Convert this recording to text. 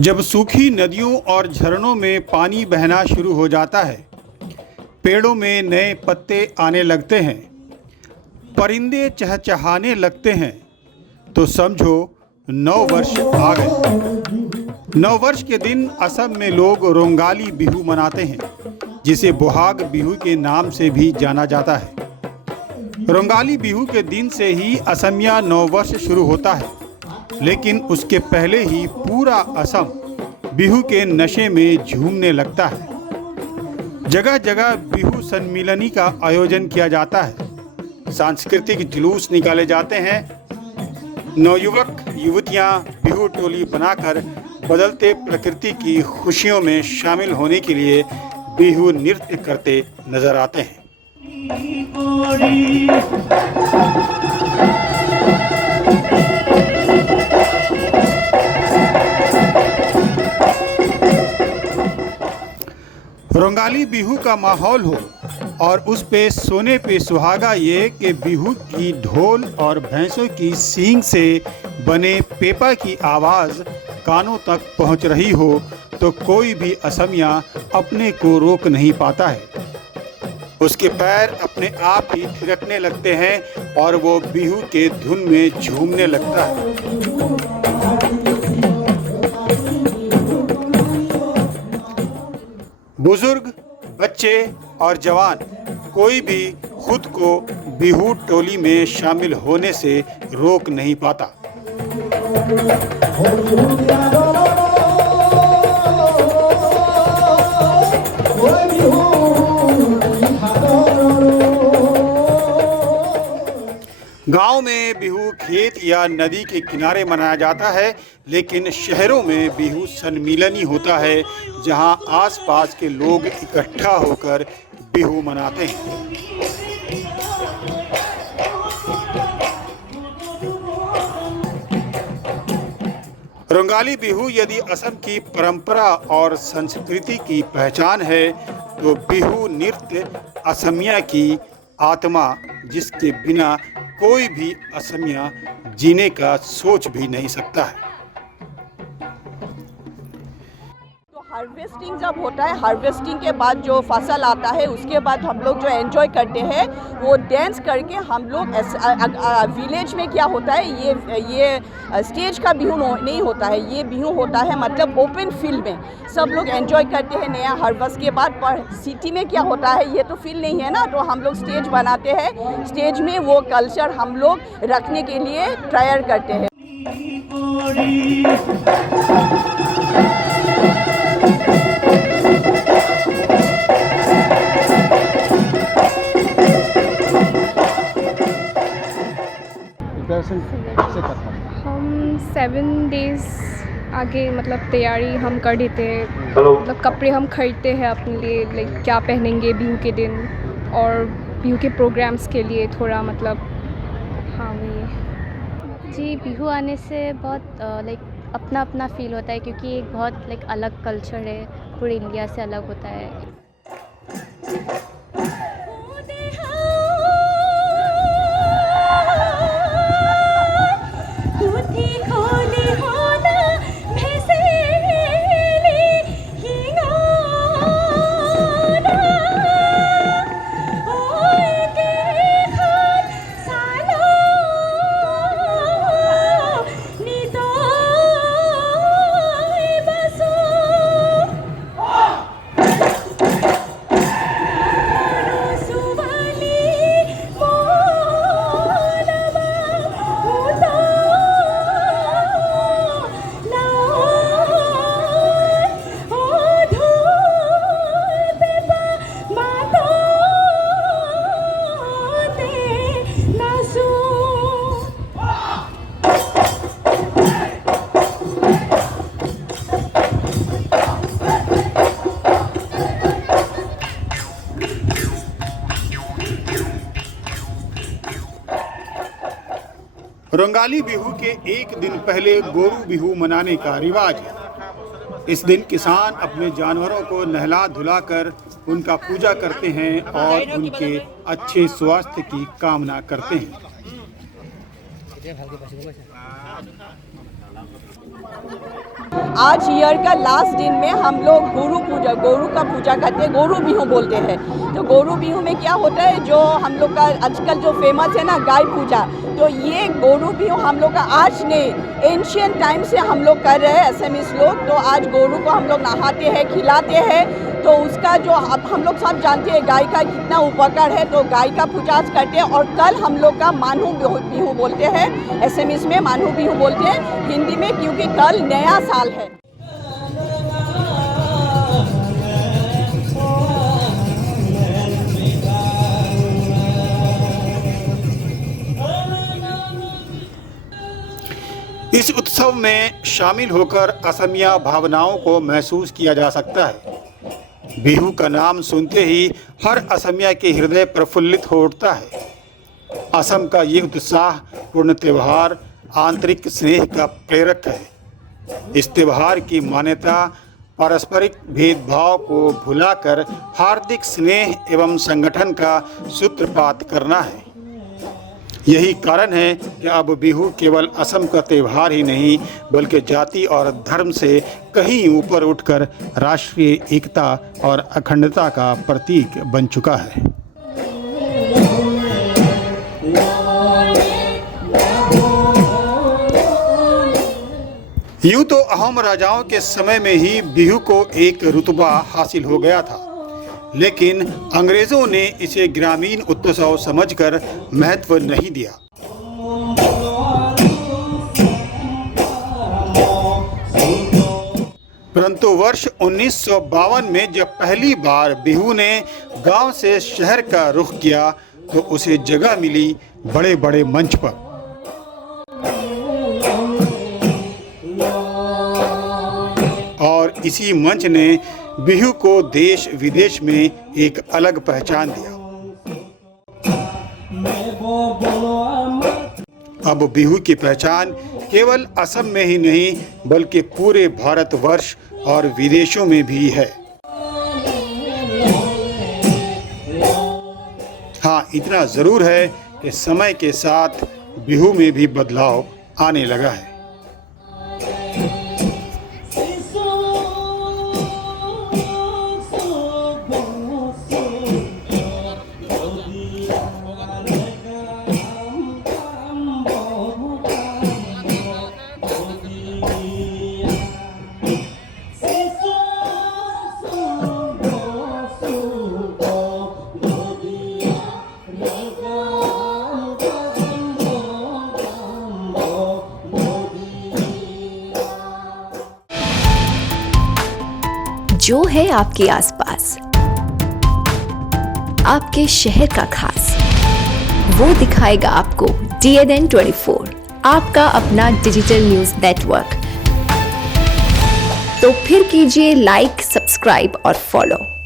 जब सूखी नदियों और झरनों में पानी बहना शुरू हो जाता है, पेड़ों में नए पत्ते आने लगते हैं, परिंदे चहचहाने लगते हैं, तो समझो नववर्ष आ गए। नववर्ष के दिन असम में लोग रोंगाली बिहू मनाते हैं, जिसे बोहाग बिहू के नाम से भी जाना जाता है। रोंगाली बिहू के दिन से ही असमिया नववर्ष शुरू होता है, लेकिन उसके पहले ही पूरा असम बिहू के नशे में झूमने लगता है। जगह जगह बिहू सम्मिलनी का आयोजन किया जाता है, सांस्कृतिक जुलूस निकाले जाते हैं। नवयुवक युवतियां बिहू टोली बनाकर बदलते प्रकृति की खुशियों में शामिल होने के लिए बिहू नृत्य करते नजर आते हैं। रोंगाली बिहू का माहौल हो और उस पे सोने पे सुहागा ये कि बिहू की ढोल और भैंसों की सींग से बने पेपा की आवाज़ कानों तक पहुंच रही हो, तो कोई भी असमिया अपने को रोक नहीं पाता है। उसके पैर अपने आप ही थिरकने लगते हैं और वो बिहू के धुन में झूमने लगता है। बुजुर्ग, बच्चे और जवान कोई भी खुद को बिहू टोली में शामिल होने से रोक नहीं पाता। गांव में बिहू खेत या नदी के किनारे मनाया जाता है, लेकिन शहरों में बिहू सम्मिलनी होता है, जहां आसपास के लोग इकट्ठा होकर बिहू मनाते हैं। रोंगाली बिहू यदि असम की परंपरा और संस्कृति की पहचान है, तो बिहू नृत्य असमिया की आत्मा, जिसके बिना कोई भी असमिया जीने का सोच भी नहीं सकता है। तो हार्वेस्टिंग जब होता है, हार्वेस्टिंग के बाद जो फसल आता है, उसके बाद हम लोग जो एंजॉय करते हैं वो डांस करके हम लोग विलेज में क्या होता है, ये स्टेज का बिहू नहीं होता है, ये बिहू होता है मतलब ओपन फील्ड में सब लोग एंजॉय करते हैं नया हार्वेस्ट के बाद। पर सिटी में क्या होता है, ये तो फील्ड नहीं है ना, तो हम लोग स्टेज बनाते हैं, स्टेज में वो कल्चर हम लोग रखने के लिए ट्रायल करते हैं। हम 7 डेज़ आगे मतलब तैयारी हम कर देते हैं, मतलब कपड़े हम खरीदते हैं अपने लिए, लाइक क्या पहनेंगे बिहू के दिन, और बिहू के प्रोग्राम्स के लिए थोड़ा मतलब हाँ वही जी। बिहू आने से बहुत लाइक अपना अपना फील होता है, क्योंकि एक बहुत लाइक अलग कल्चर है, पूरे इंडिया से अलग होता है। रोंगाली बिहू के एक दिन पहले गोरू बिहू मनाने का रिवाज है। इस दिन किसान अपने जानवरों को नहला धुलाकर उनका पूजा करते हैं और उनके अच्छे स्वास्थ्य की कामना करते हैं। आज ईयर का लास्ट दिन में हम लोग गोरू का पूजा करते हैं, गोरू बिहू बोलते हैं। तो गोरू बिहू में क्या होता है, जो हम लोग का आजकल जो फेमस है ना गाय पूजा, तो ये गोरू बिहू हम लोग का आज नहीं, एंशियंट टाइम से हम लोग कर रहे हैं असमीज लोग। तो आज गोरू को हम लोग नहाते हैं, खिलाते हैं, तो उसका जो अब हम लोग सब जानते हैं गाय का कितना उपकार है, तो गाय का पूजा आज करते हैं। और कल हम लोग का मानू बिहू बोलते हैं, असमीज में मानू बिहू बोलते हैं, हिंदी में, क्योंकि कल नया साल है। इस उत्सव में शामिल होकर असमिया भावनाओं को महसूस किया जा सकता है। बिहू का नाम सुनते ही हर असमिया के हृदय प्रफुल्लित हो उठता है। असम का ये उत्साहपूर्ण त्यौहार आंतरिक स्नेह का प्रेरक है। इस त्यौहार की मान्यता पारस्परिक भेदभाव को भुलाकर हार्दिक स्नेह एवं संगठन का सूत्रपात करना है। यही कारण है कि अब बिहू केवल असम का त्यौहार ही नहीं, बल्कि जाति और धर्म से कहीं ऊपर उठकर राष्ट्रीय एकता और अखंडता का प्रतीक बन चुका है। यूँ तो अहोम राजाओं के समय में ही बिहू को एक रुतबा हासिल हो गया था, लेकिन अंग्रेज़ों ने इसे ग्रामीण उत्सव समझकर महत्व नहीं दिया। परंतु वर्ष 1952 में जब पहली बार बिहू ने गांव से शहर का रुख किया, तो उसे जगह मिली बड़े बड़े मंच पर। और इसी मंच ने बिहू को देश विदेश में एक अलग पहचान दिया। अब बिहू की पहचान केवल असम में ही नहीं, बल्कि पूरे भारतवर्ष और विदेशों में भी है। हाँ, इतना ज़रूर है कि समय के साथ बिहू में भी बदलाव आने लगा है। जो है आपके आसपास, आपके शहर का खास, वो दिखाएगा आपको DNN 24, आपका अपना डिजिटल न्यूज नेटवर्क। तो फिर कीजिए लाइक, सब्सक्राइब और फॉलो।